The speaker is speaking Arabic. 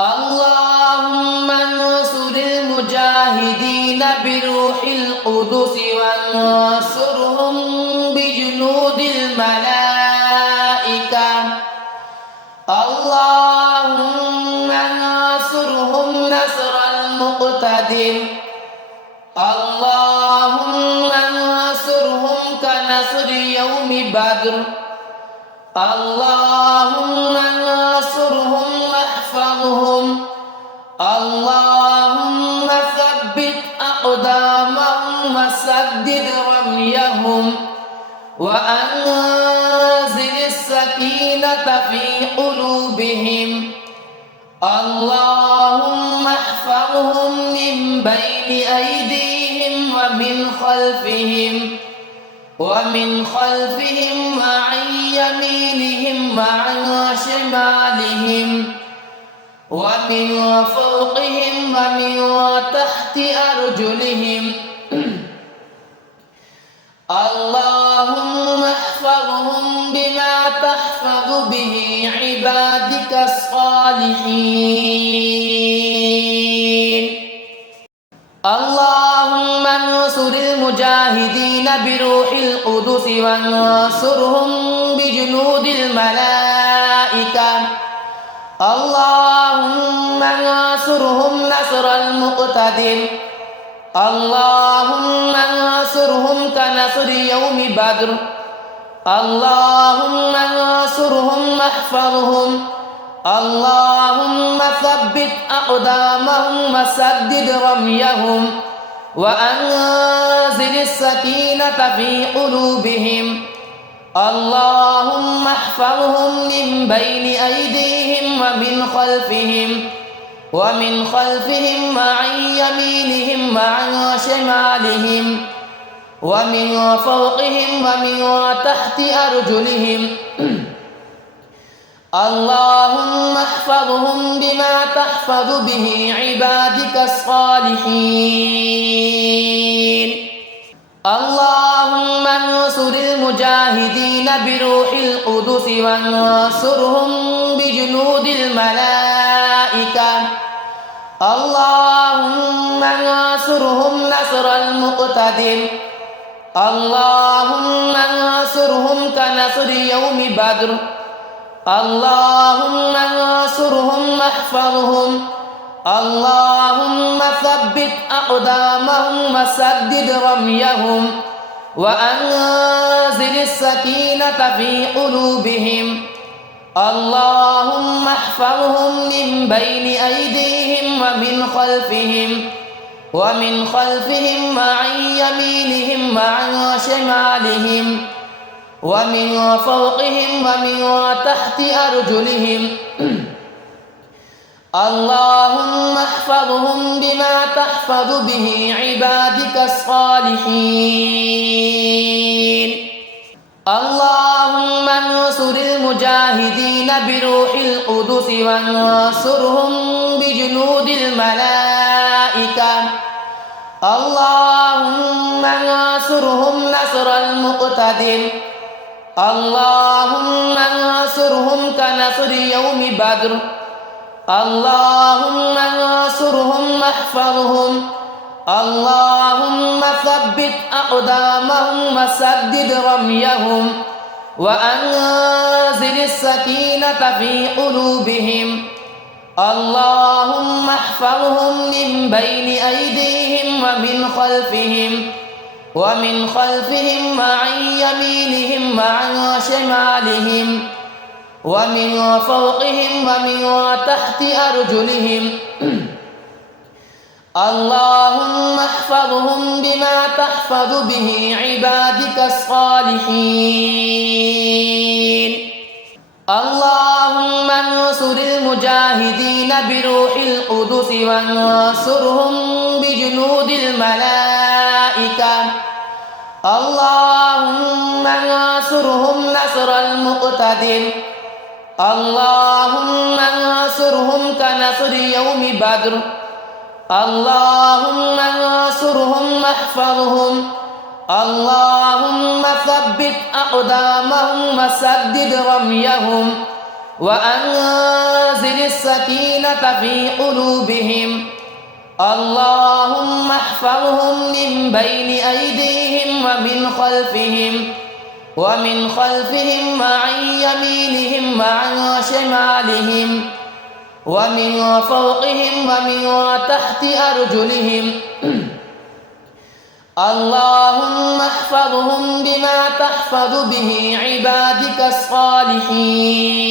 اللهم انصر المجاهدين بروح القدس وانصرهم بجنود الملائكة. اللهم انصرهم نصر المقتدر. اللهم انصرهم كنصر يوم بدر. اللهم انصرهم واحفظهم. اللهم ثبت أقدامهم وسدد رميهم وأنزل السكينة في قلوبهم. اللهم احفظهم من بين أيديهم ومن خلفهم وعن يمينهم وعن شمالهم ومن فوقهم ومن تحت أرجلهم. اللهم احفظهم بما تحفظ به عبادك الصالحين. اللهم انصر المجاهدين بروح القدس وانصرهم بجنود الملائكة. اللهم انصرهم نصر المقتدر. اللهم انصرهم كنصر يوم بدر. اللهم انصرهم واحفظهم. اللهم ثبت أقدامهم وسدد رميهم وأنزل السكينة في قلوبهم. اللهم احفظهم من بين أيديهم ومن خلفهم وعن يمينهم وعن شمالهم ومن فوقهم ومن تحت أرجلهم. اللهم احفظهم بما تحفظ به عبادك الصالحين. اللهم انصر المجاهدين بروح القدس وانصرهم بجنود الملائكة. اللهم انصرهم نصر المقتدر. اللهم انصرهم كنصر يوم بدر. اللهم انصرهم واحفظهم. اللهم ثبت أقدامهم وسدد رميهم وأنزل السكينة في قلوبهم. اللهم احفظهم من بين أيديهم ومن خلفهم وعن يمينهم وعن شمالهم ومن فوقهم ومن تحت أرجلهم. اللهم احفظهم بما تحفظ به عبادك الصالحين. اللهم انصر المجاهدين بروح القدس وانصرهم بجنود الملائكة. اللهم انصرهم نصر المقتدر. اللهم انصرهم كنصر يوم بدر. اللهم انصرهم واحفظهم. اللهم ثبت أقدامهم وسدد رميهم وأنزل السكينة في قلوبهم. اللهم احفظهم من بين أيديهم ومن خلفهم وعن يمينهم وعن شمالهم ومن فوقهم ومن تحت أرجلهم. اللهم احفظهم بما تحفظ به عبادك الصالحين. اللهم انصر المجاهدين بروح القدس وانصرهم بجنود الملائكة. اللهم انصرهم نصر المقتدر. اللهم انصرهم كنصر يوم بدر. اللهم انصرهم واحفظهم. اللهم ثبت أقدامهم وسدد رميهم وأنزل وأنزل السكينة في قلوبهم اللهم احفظهم من بين أيديهم ومن خلفهم وعن يمينهم وعن شمالهم ومن فوقهم ومن تحت أرجلهم اللهم احفظهم بما تحفظ به عبادك الصالحين